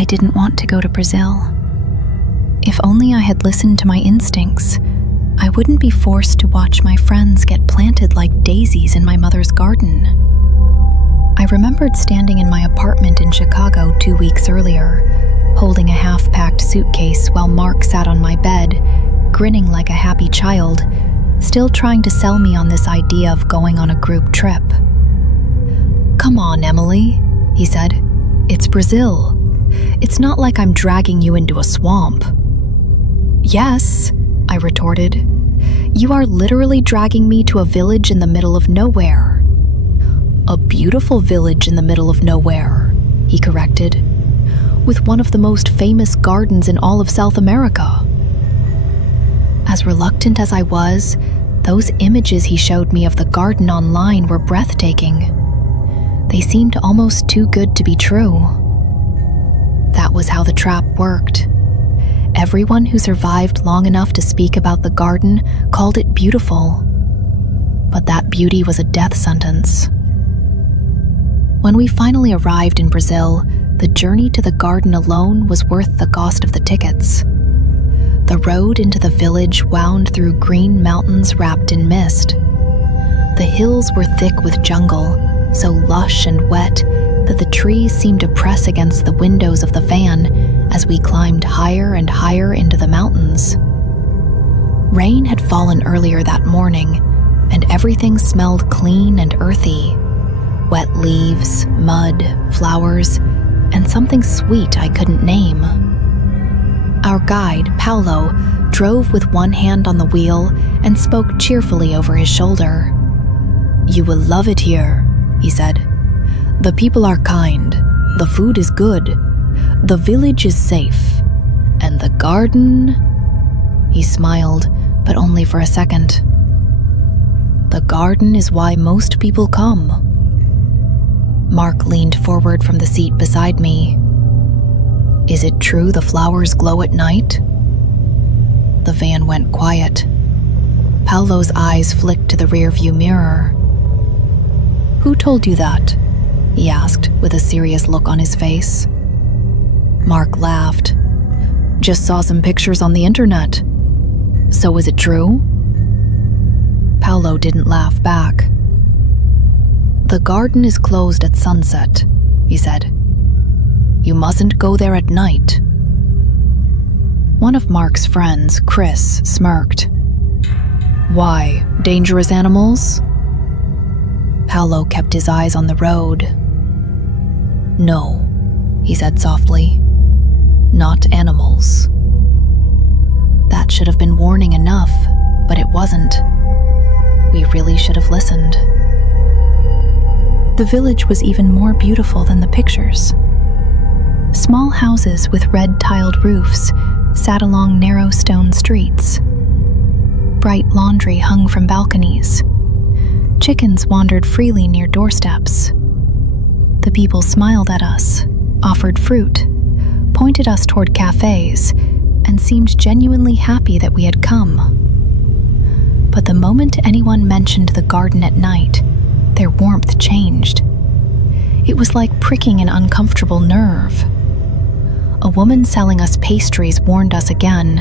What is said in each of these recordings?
I didn't want to go to Brazil. If only I had listened to my instincts, I wouldn't be forced to watch my friends get planted like daisies in my mother's garden. I remembered standing in my apartment in Chicago 2 weeks earlier, holding a half-packed suitcase while Mark sat on my bed, grinning like a happy child, still trying to sell me on this idea of going on a group trip. "Come on, Emily," he said. "It's Brazil. It's not like I'm dragging you into a swamp." "Yes," I retorted. "You are literally dragging me to a village in the middle of nowhere." "A beautiful village in the middle of nowhere," he corrected, "with one of the most famous gardens in all of South America." As reluctant as I was, those images he showed me of the garden online were breathtaking. They seemed almost too good to be true. That was how the trap worked. Everyone who survived long enough to speak about the garden called it beautiful. But that beauty was a death sentence. When we finally arrived in Brazil, the journey to the garden alone was worth the cost of the tickets. The road into the village wound through green mountains wrapped in mist. The hills were thick with jungle, so lush and wet that the trees seemed to press against the windows of the van as we climbed higher and higher into the mountains. Rain had fallen earlier that morning, and everything smelled clean and earthy. Wet leaves, mud, flowers, and something sweet I couldn't name. Our guide, Paulo, drove with one hand on the wheel and spoke cheerfully over his shoulder. "You will love it here," he said. "The people are kind, the food is good, the village is safe, and the garden..." He smiled, but only for a second. "The garden is why most people come." Mark leaned forward from the seat beside me. "Is it true the flowers glow at night?" The van went quiet. Paulo's eyes flicked to the rearview mirror. "Who told you that?" he asked with a serious look on his face. Mark laughed. "Just saw some pictures on the internet. So is it true?" Paulo didn't laugh back. "The garden is closed at sunset," he said. "You mustn't go there at night." One of Mark's friends, Chris, smirked. "Why, dangerous animals?" Paulo kept his eyes on the road. "No," he said softly. "Not animals." That should have been warning enough, but it wasn't. We really should have listened. The village was even more beautiful than the pictures. Small houses with red-tiled roofs sat along narrow stone streets. Bright laundry hung from balconies. Chickens wandered freely near doorsteps. The people smiled at us, offered fruit, pointed us toward cafes, and seemed genuinely happy that we had come. But the moment anyone mentioned the garden at night, their warmth changed. It was like pricking an uncomfortable nerve. A woman selling us pastries warned us again.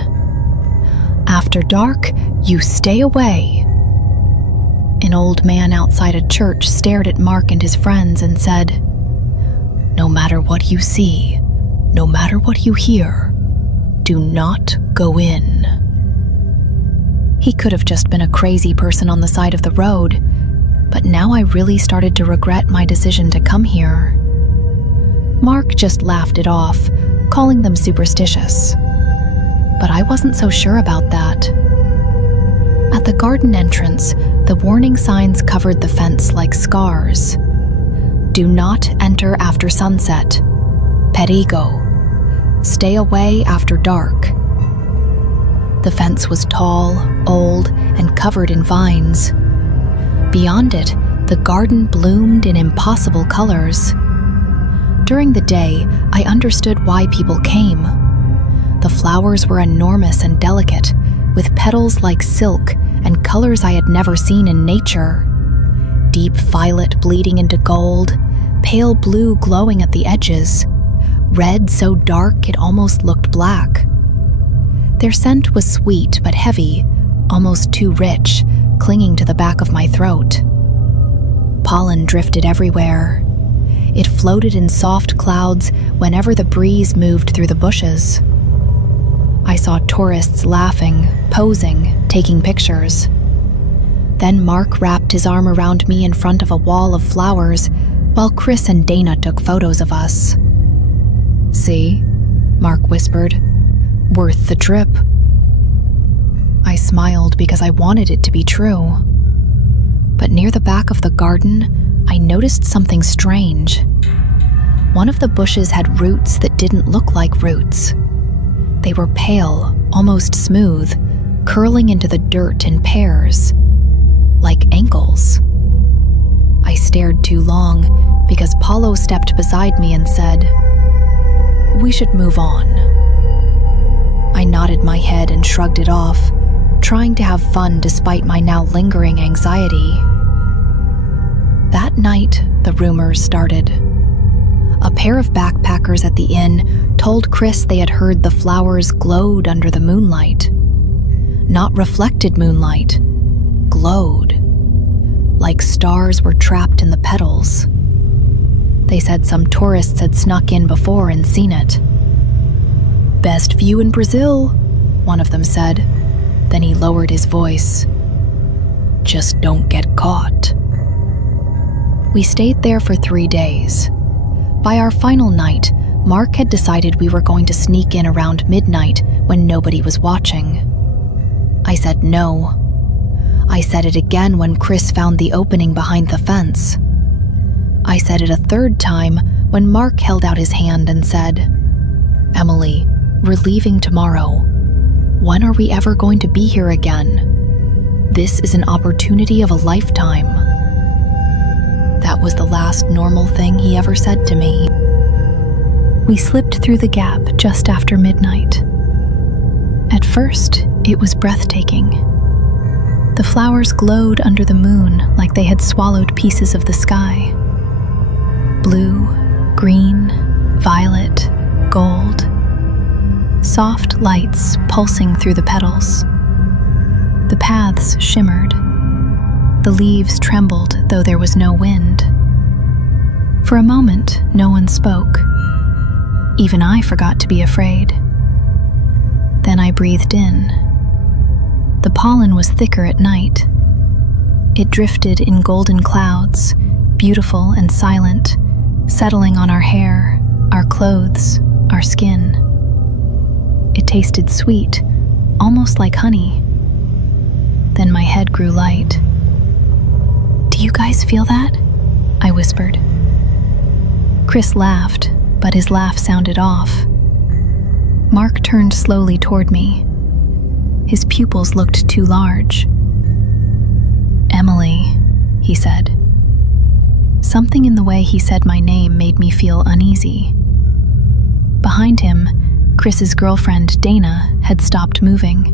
"After dark, you stay away." An old man outside a church stared at Mark and his friends and said, "No matter what you see, no matter what you hear, do not go in." He could have just been a crazy person on the side of the road, but now I really started to regret my decision to come here. Mark just laughed it off, calling them superstitious. But I wasn't so sure about that. At the garden entrance, the warning signs covered the fence like scars. "Do not enter after sunset. Perigo. Stay away after dark." The fence was tall, old, and covered in vines. Beyond it, the garden bloomed in impossible colors. During the day, I understood why people came. The flowers were enormous and delicate, with petals like silk and colors I had never seen in nature. Deep violet bleeding into gold, pale blue glowing at the edges, red so dark it almost looked black. Their scent was sweet but heavy, almost too rich, clinging to the back of my throat. Pollen drifted everywhere. It floated in soft clouds whenever the breeze moved through the bushes. I saw tourists laughing, posing, taking pictures. Then Mark wrapped his arm around me in front of a wall of flowers while Chris and Dana took photos of us. "See?" Mark whispered. "Worth the trip." I smiled because I wanted it to be true. But near the back of the garden, I noticed something strange. One of the bushes had roots that didn't look like roots. They were pale, almost smooth, curling into the dirt in pairs, like ankles. I stared too long because Paulo stepped beside me and said, "We should move on." I nodded my head and shrugged it off, trying to have fun despite my now lingering anxiety. That night, the rumors started. A pair of backpackers at the inn told Chris they had heard the flowers glowed under the moonlight. Not reflected moonlight, glowed. Like stars were trapped in the petals. They said some tourists had snuck in before and seen it. "Best view in Brazil," one of them said. Then he lowered his voice. "Just don't get caught." We stayed there for 3 days. By our final night, Mark had decided we were going to sneak in around midnight when nobody was watching. I said no. I said it again when Chris found the opening behind the fence. I said it a third time when Mark held out his hand and said, "Emily, we're leaving tomorrow. When are we ever going to be here again? This is an opportunity of a lifetime." That was the last normal thing he ever said to me. We slipped through the gap just after midnight. At first, it was breathtaking. The flowers glowed under the moon like they had swallowed pieces of the sky. Blue, green, violet, gold. Soft lights pulsing through the petals. The paths shimmered. The leaves trembled, though there was no wind. For a moment, no one spoke. Even I forgot to be afraid. Then I breathed in. The pollen was thicker at night. It drifted in golden clouds, beautiful and silent, settling on our hair, our clothes, our skin. It tasted sweet, almost like honey. Then my head grew light. "Do you guys feel that?" I whispered. Chris laughed, but his laugh sounded off. Mark turned slowly toward me. His pupils looked too large. "Emily," he said. Something in the way he said my name made me feel uneasy. Behind him, Chris's girlfriend, Dana, had stopped moving.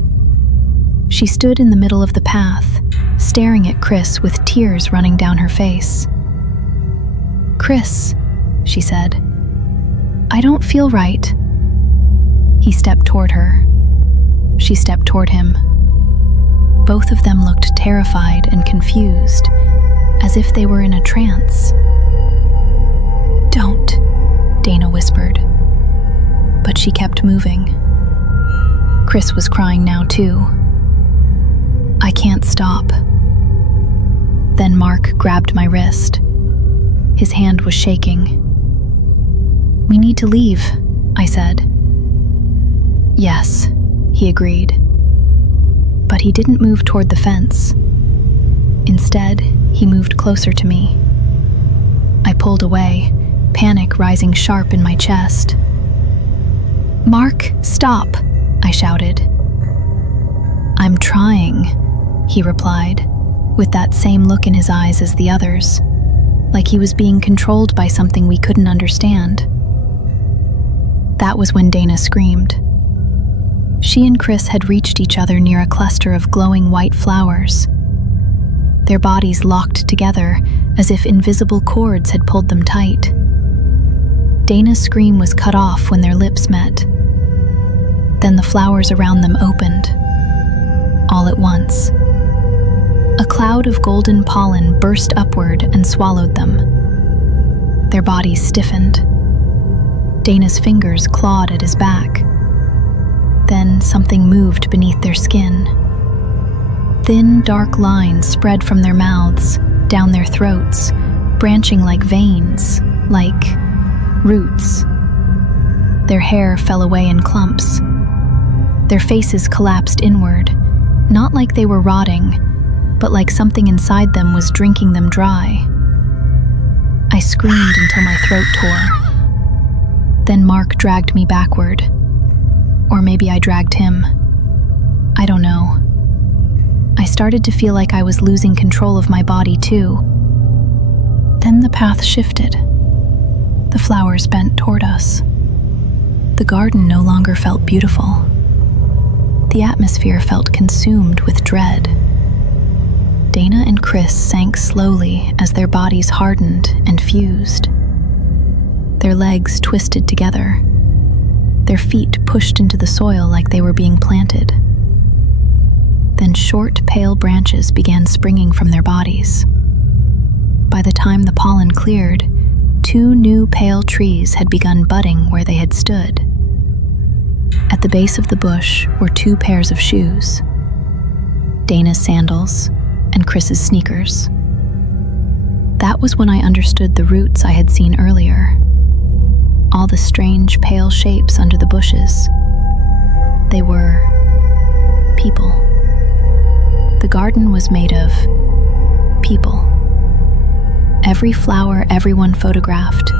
She stood in the middle of the path, staring at Chris with tears running down her face. "Chris," she said, "I don't feel right." He stepped toward her. She stepped toward him. Both of them looked terrified and confused, as if they were in a trance. "Don't," Dana whispered. But she kept moving. Chris was crying now too. "I can't stop." Then Mark grabbed my wrist. His hand was shaking. "We need to leave," I said. "Yes," he agreed. But he didn't move toward the fence. Instead, he moved closer to me. I pulled away, panic rising sharp in my chest. "Mark, stop!" I shouted. "I'm trying," he replied, with that same look in his eyes as the others, like he was being controlled by something we couldn't understand. That was when Dana screamed. She and Chris had reached each other near a cluster of glowing white flowers. Their bodies locked together as if invisible cords had pulled them tight. Dana's scream was cut off when their lips met. Then the flowers around them opened, all at once. A cloud of golden pollen burst upward and swallowed them. Their bodies stiffened. Dana's fingers clawed at his back. Then something moved beneath their skin. Thin, dark lines spread from their mouths, down their throats, branching like veins, like roots. Their hair fell away in clumps. Their faces collapsed inward, not like they were rotting, but like something inside them was drinking them dry. I screamed until my throat tore. Then Mark dragged me backward. Or maybe I dragged him. I don't know. I started to feel like I was losing control of my body too. Then the path shifted. The flowers bent toward us. The garden no longer felt beautiful. The atmosphere felt consumed with dread. Dana and Chris sank slowly as their bodies hardened and fused. Their legs twisted together. Their feet pushed into the soil like they were being planted. Then short, pale branches began springing from their bodies. By the time the pollen cleared, 2 new pale trees had begun budding where they had stood. At the base of the bush were 2 pairs of shoes, Dana's sandals and Chris's sneakers. That was when I understood the roots I had seen earlier. All the strange pale shapes under the bushes. They were people. The garden was made of people. Every flower everyone photographed,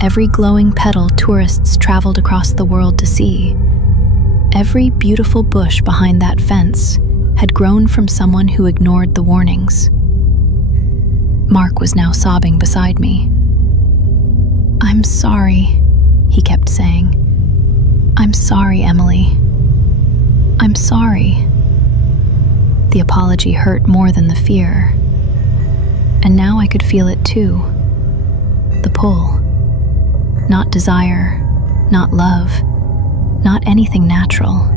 every glowing petal tourists traveled across the world to see, every beautiful bush behind that fence had grown from someone who ignored the warnings. Mark was now sobbing beside me. "I'm sorry," he kept saying. "I'm sorry, Emily. I'm sorry." The apology hurt more than the fear. And now I could feel it too. The pull. Not desire, not love, not anything natural.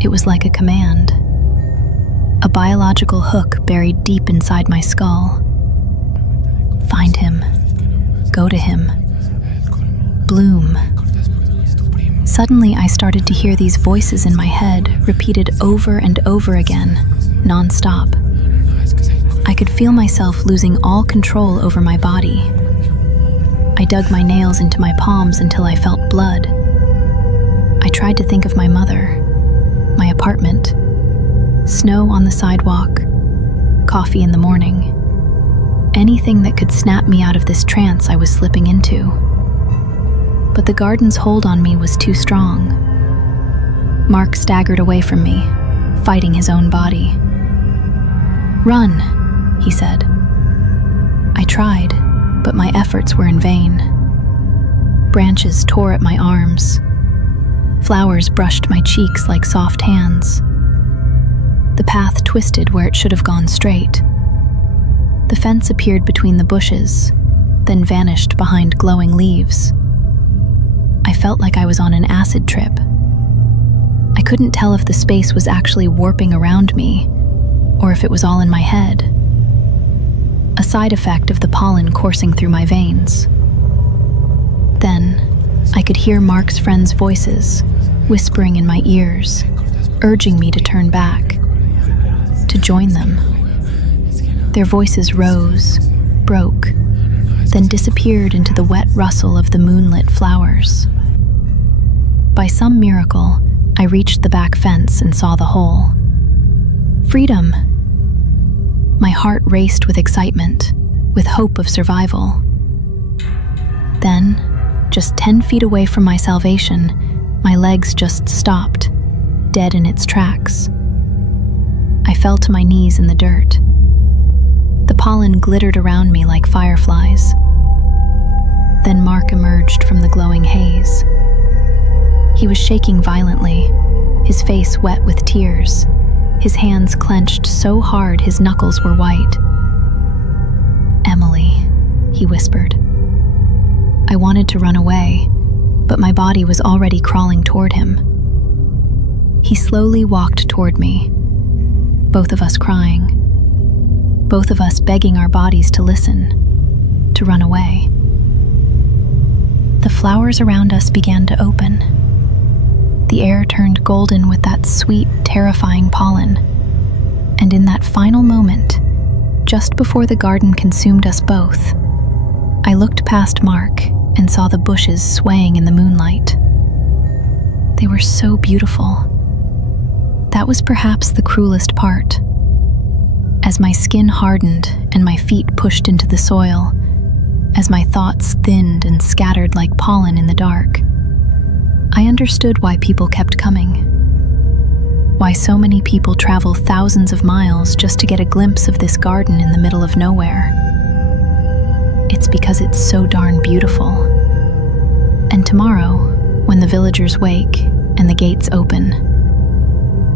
It was like a command. A biological hook buried deep inside my skull. Find him. Go to him. Bloom. Suddenly I started to hear these voices in my head repeated over and over again, non-stop. I could feel myself losing all control over my body. I dug my nails into my palms until I felt blood. I tried to think of my mother, my apartment, snow on the sidewalk, coffee in the morning, anything that could snap me out of this trance I was slipping into. But the garden's hold on me was too strong. Mark staggered away from me, fighting his own body. "Run," he said. I tried, but my efforts were in vain. Branches tore at my arms. Flowers brushed my cheeks like soft hands. The path twisted where it should have gone straight. The fence appeared between the bushes, then vanished behind glowing leaves. I felt like I was on an acid trip. I couldn't tell if the space was actually warping around me, or if it was all in my head. A side effect of the pollen coursing through my veins. Then, I could hear Mark's friends' voices, whispering in my ears, urging me to turn back, to join them. Their voices rose, broke, then disappeared into the wet rustle of the moonlit flowers. By some miracle, I reached the back fence and saw the hole. Freedom! My heart raced with excitement, with hope of survival. Then, just 10 feet away from my salvation, my legs just stopped, dead in its tracks. I fell to my knees in the dirt. The pollen glittered around me like fireflies. Then Mark emerged from the glowing haze. He was shaking violently, his face wet with tears, his hands clenched so hard his knuckles were white. "Emily," he whispered. I wanted to run away, but my body was already crawling toward him. He slowly walked toward me, both of us crying, both of us begging our bodies to listen, to run away. The flowers around us began to open. The air turned golden with that sweet, terrifying pollen. And in that final moment, just before the garden consumed us both, I looked past Mark and saw the bushes swaying in the moonlight. They were so beautiful. That was perhaps the cruelest part. As my skin hardened and my feet pushed into the soil, as my thoughts thinned and scattered like pollen in the dark, I understood why people kept coming. Why so many people travel thousands of miles just to get a glimpse of this garden in the middle of nowhere. It's because it's so darn beautiful. And tomorrow, when the villagers wake and the gates open,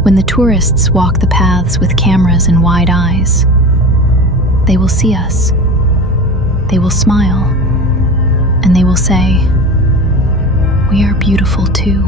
when the tourists walk the paths with cameras and wide eyes, they will see us. They will smile, and they will say, "We are beautiful too."